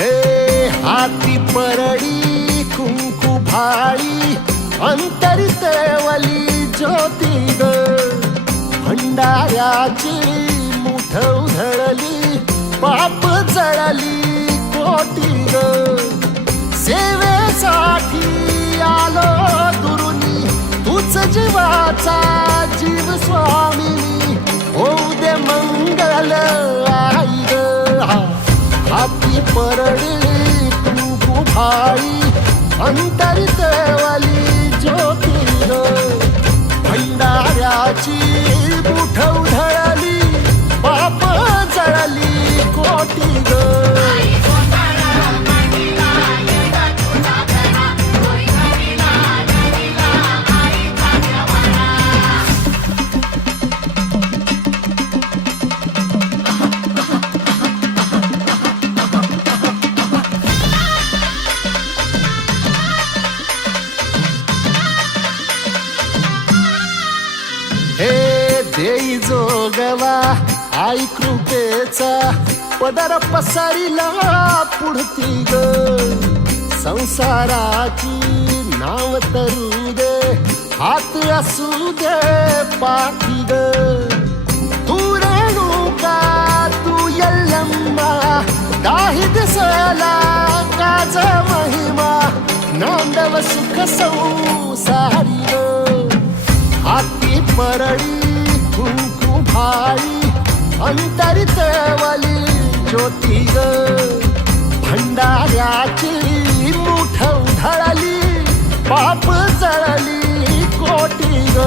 हे हाती परडी कुंकू भाळी अंतरितेवली ज्योती ग भंडाऱ्याची मुठ उधळली पाप जळली कोटी ग सेवेसाठी आलो दुरुनी तूच जीवाचा जीव स्वामिनी होऊ दे मंगल आई ग हाती परडी कुंकू भाळी अंतरितेवली ज्योती ग भंडाऱ्याची मुठ उधळली पाप जळली कोटी ग हे देई जोगवा आई कृपेचा पदर पसरिला पुढती ग संसाराची नाव तरू दे हात असू दे पाठी ग तू रेणुका तू यल्लम्मा दाही दिसला काज महिमा नांदव सुख संसारी ग हाती परडी कुंकू भाळी अंतरितेवली ज्योती ग भंडाऱ्याची मुठ उधळली पाप जळली कोटी ग